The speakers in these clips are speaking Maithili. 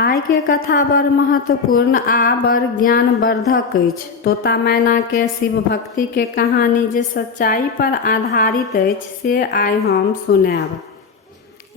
आय के कथा बड़ महत्वपूर्ण आ बड़ ज्ञानवर्धक अछि। तोता मैना के शिव भक्ति के कहानी जे सच्चाई पर आधारित अछि से आइ हम सुनाएब।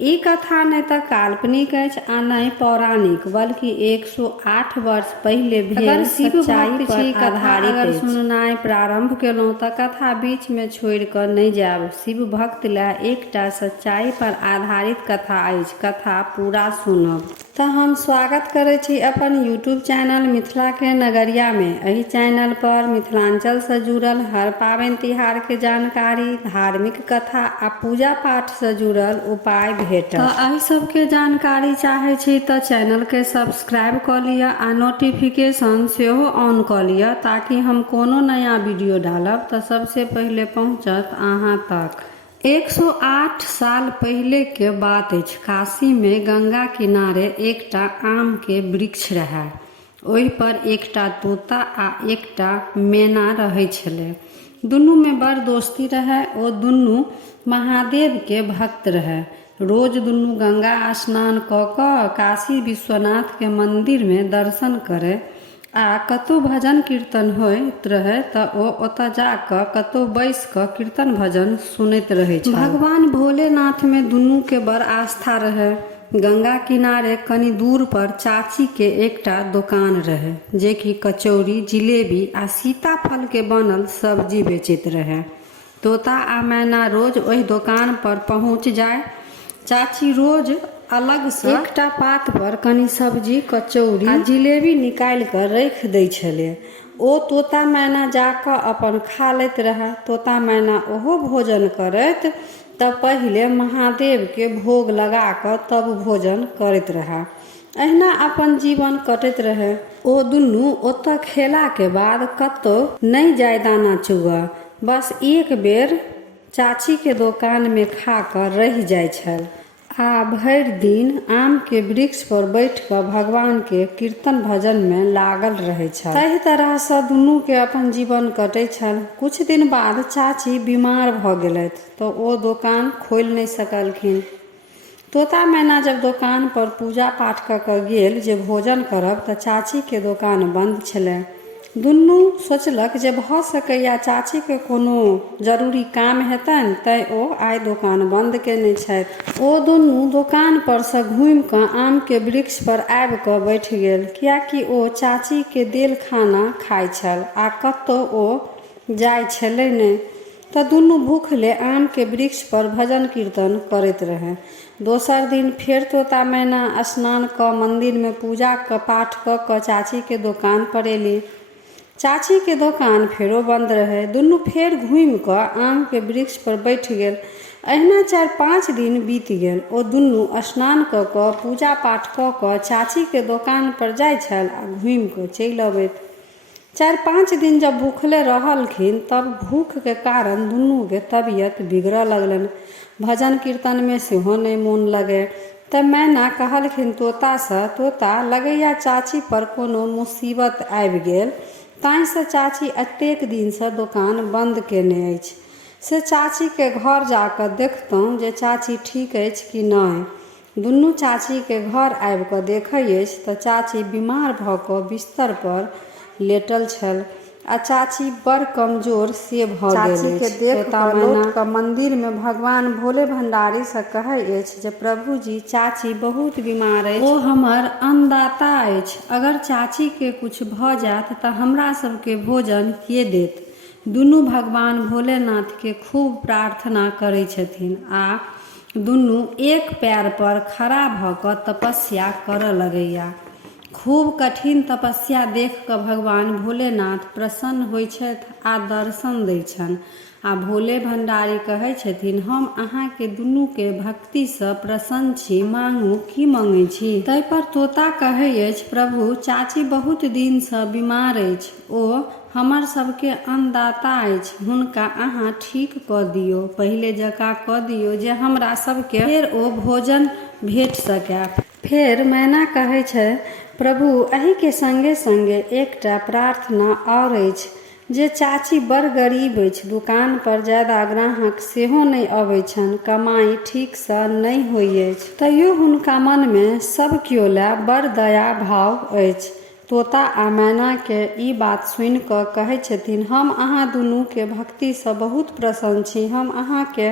ई कथा नहि तऽ काल्पनिक अछि आ नहि पौराणिक, बल्कि 108 वर्ष पहिले भेल सच्चाई पर आधारित अगर सुननाइ प्रारंभ केलहुँ तऽ कथा बीच में छोड़ि कऽ नहि जायब। शिव भक्त ला एकटा सच्चाई पर आधारित कथा अछि, कथा पूरा सुनब। तऽ हम स्वागत करै छी अपन यूट्यूब चैनल मिथिला के नगरिया में। एहि चैनल पर मिथिलांचल से जुड़ल हर पाबनि तिहार के जानकारी, धार्मिक कथा आ पूजा पाठ से जुड़ल उपाय भेटत। तऽ एहि सबके जानकारी चाहे छी तऽ चैनल के सब्सक्राइब कऽ लिअ आ नोटिफिकेशन सेहो ऑन कऽ लिअ, ताकि हम कोनो नया वीडियो डालब तऽ सबसे पहिले पहुँचत अहाँ तक। 108 साल पहिले के बात अछि। काशी में गंगा किनारे एकटा आम के वृक्ष रहै। ओहि पर एकटा तोता आ एकटा मैना रहै छलै। दुनू में बड़ दोस्ती रहै। ओ दुनू महादेव के भक्त रहै। रोज दुनू गंगा स्नान कऽ कऽ काशी विश्वनाथ के मंदिर में दर्शन करे आ कतौ भजन कीर्तन होइत रहे तऽ ओ ओतऽ जाकऽ कतौ बैस कऽ कीर्तन भजन सुनैत रहै छल। भगवान भोलेनाथ में दुनू के बड़ आस्था रहे। गंगा किनारे कनी दूर पर चाची के एकटा दुकान रहे, जे कि कचौड़ी, जिलेबी आ सीताफल के बनल सब्जी बेचैत रहे। तोता आ मैना रोज ओहि दुकान पर पहुँच जाय। चाची रोज अलग से एकटा पात पर कनी सब्जी, कचौड़ी आ जिलेबी निकालि कऽ रखि दै छलै। ओ तोता मैना जाकऽ अपन खा लैत रहै। तोता मैना ओहो भोजन करैत तऽ पहिले महादेव के भोग लगा कऽ तब भोजन करैत रहै। अहिना अपन जीवन कटैत रहै। ओ दुनू ओतऽ खेला के बाद कतौ नहि जाय दाना चुगऽ, बस एक बेर चाची के दोकान में खा कऽ रहि जाइ छल आ भरि दिन आम के वृक्ष पर बैठ कऽ भगवान के कीर्तन भजन में लागल रहै छल। तहि तरह से दुनू के अपन जीवन कटै छल। कुछ दिन बाद चाची बीमार भऽ गेलथि तऽ ओ दोकान खोलि नहि सकलखिन। तोता मैना जब दोकान पर पूजा पाठ कऽ कऽ गेल जे भोजन करब तऽ चाची के दोकान बंद छलै। दुनू सोचलक जे भऽ सकैया चाची के कोनो जरूरी काम हेतनि, तैं ओ आइ दोकान बंद केने छथि। ओ दुनू दोकान पर से घुमि कऽ आम के वृक्ष पर आबि कऽ बैठ गेल, कियाकि ओ चाची के देल खाना खाइ छल आ कतौ ओ जाइ छलै नहि। तऽ दुनू भूखले आम के वृक्ष पर भजन कीर्तन करैत रहे। दोसर दिन फेर तोता मैना स्नान कऽ मंदिर में पूजा पाठ कऽ कऽ चाची के दोकान पर एली। चाची के दोकान फेरो बंद रहे। दुनू फेर घुमि कऽ आम के वृक्ष पर बैठ गेल। अहिना 4-5 दिन बीत गेल। ओ दुनू स्नान कऽ कऽ पूजा पाठ कऽ कऽ चाची के दोकान पर जाइ छल आ घुमि कऽ चलि अबैत। 4-5 दिन जब भूखले रहलखिन तब भूख के कारण दुनू के तबियत बिगड़ऽ लगलनि। भजन कीर्तन में सेहो नहीं मोन लगे। तऽ मैना कहलखिन तोता से, तोता लगैया चाची पर कोनो मुसीबत आबि गेल, ताहि से चाची एतेक दिन से दोकान बंद केने अछि। से चाची के घर जाकऽ देखतहुँ जे चाची ठीक अछि कि नहि। दुनू चाची के घर आबि कऽ देखै अछि तऽ चाची बीमार भऽ कऽ बिस्तर पर लेटल छल आ चाची बड़ कमजोर से भऽ गेल अछि। चाची के देख कऽ लौट कऽ मंदिर में भगवान भोले भंडारी से कहै अछि जे प्रभु जी, चाची बहुत बीमार अछि, ओ हमर अन्नदाता अछि। अगर चाची के कुछ भऽ जायत तऽ हमरा सबके भोजन के देत। दुनू भगवान भोलेनाथ के खूब प्रार्थना करै छथिन आ दुनू एक पैर पर खड़ा भऽ कऽ तपस्या करऽ लगैया। खूब कठिन तपस्या देख कऽ भगवान भोलेनाथ प्रसन्न होइ छथि आ दर्शन दै छनि आ भोले भंडारी कहै छथिन, हम अहाँ के दुनू के भक्ति से प्रसन्न छी, मांगू की मांगै छी। तै पर तोता कहै अछि, प्रभु चाची बहुत दिन से बीमार अछि, ओ हमर सबके अन्नदाता अछि, हुनका अहाँ ठीक कऽ दियौ, पहिले जकाँ कऽ दियौ जे हमरा सबके फेर ओ भोजन भेट सकै। फेर मैना कहै छै, प्रभु एहि के संगे संगे एकटा प्रार्थना और अछि, जे चाची बड़ गरीब अछि, दुकान पर ज्यादा ग्राहक सेहो नहि अबैत छनि, कमाई ठीकसँ नहि होइत अछि, तैयो हुनका मनमे सब कियो लए बड़ दया भाव अछि। तोता आ मैना के ई बात सुनि कऽ कहै छथिन, हम अहाँ दुनू के भक्तिसँ बहुत प्रसन्न छी। हम अहाँके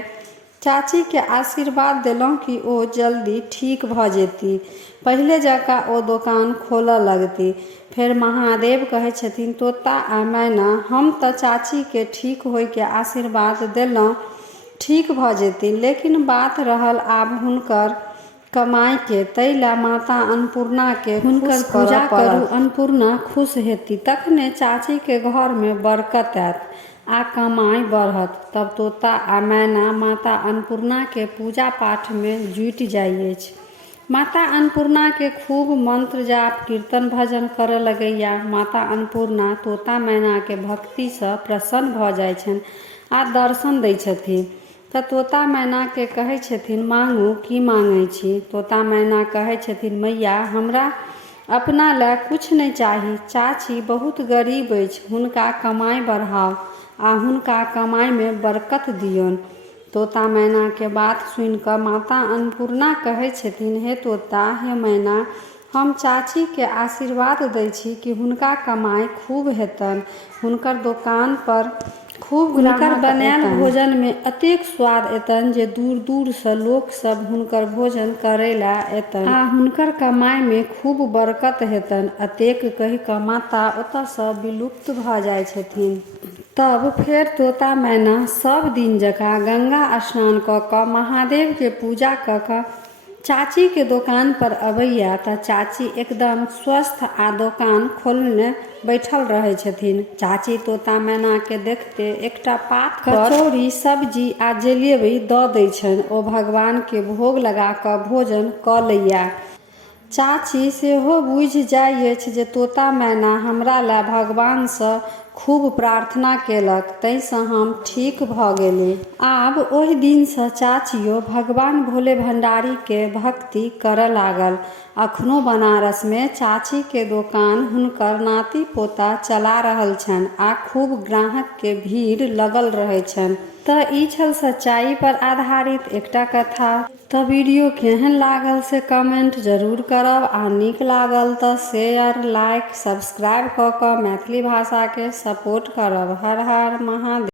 चाची के आशीर्वाद देलहुँ कि ओ जल्दी ठीक भऽ जेती, पहिले जकाँ ओ दोकान खोलऽ लगती। फेर महादेव कहै छथिन, तोता आ मैना, हम तऽ चाची के ठीक होइके आशीर्वाद देलहुँ, ठीक भऽ जेती, लेकिन बात रहल आब हुनकर कमाई के, तै ला माता अन्नपूर्णा के हुनकर पूजा करू, अन्नपूर्णा खुश हेती, तखने चाची के घर में बरकत आयत आ कमाई बढ़त। तब तोता आ मैना माता अन्नपूर्णा के पूजा पाठ में जुटि जाइ अछि। माता अन्नपूर्णा के खूब मंत्र जाप कीर्तन भजन करऽ लगैया। माता अन्नपूर्णा तोता मैना के भक्तिसँ प्रसन्न भऽ जाइ छनि आ दर्शन दै छथिन। तऽ तोता मैना के कहै छथिन, मांगू, की मांगै छी? तोता मैना कहै छथिन, मैया, हमरा अपना लए कुछ नहि चाही, चाची बहुत गरीब अछि, हुनका कमाई बढ़ाउ आ हुनका कमाई में बरकत दियौन। तोता मैना के बात सुनि कऽ माता अन्नपूर्णा कहै छथिन, हे तोता, हे मैना, हम चाची के आशीर्वाद दै छी कि हुनका कमाई खूब हेतनि, हुनकर दोकान पर खूब हुनकर बनायल भोजन में अतेक स्वाद एतनि जे दूर दूर सँ लोक सब हुनकर भोजन करय ला एतनि आ हुनकर कमाई में खूब बरकत हेतनि। अतेक कहि कऽ माता ओतऽसँ विलुप्त भऽ जाइ छथिन। तब फेर तोता मैना सब दिन जकाँ गंगा स्नान कऽ कऽ महादेव के पूजा कऽ कऽ चाची के दोकान पर अबैया तऽ चाची एकदम स्वस्थ आ दोकान खोलने बैठल रहै छथिन। चाची तोता मैना के देखते एकटा पात पर कचौड़ी, सब्जी आ जलेबी दऽ दै छनि। ओ भगवान के भोग लगा कऽ भोजन कऽ लैया। चाची सेहो बुझि जाइ अछि जे तोता मैना हमरा लए भगवानसँ खूब प्रार्थना केलक, तैसँ हम ठीक भऽ गेली। आब ओहि दिनसँ चाचियो भगवान भोले भंडारी के भक्ति करऽ लागल। अखनो बनारस में चाची के दोकान हुनकर नाती पोता चला रहल छनि आ खूब ग्राहक के भीड़ लगल रहै छनि। तऽ ई छल सच्चाई पर आधारित एकटा कथा। तऽ वीडियो केहन लागल से कमेंट जरूर करब आ नीक लागल तऽ शेयर, लाइक, सब्सक्राइब कऽ कऽ मैथिली भाषा के सपोर्ट करब। हर हर महादेव।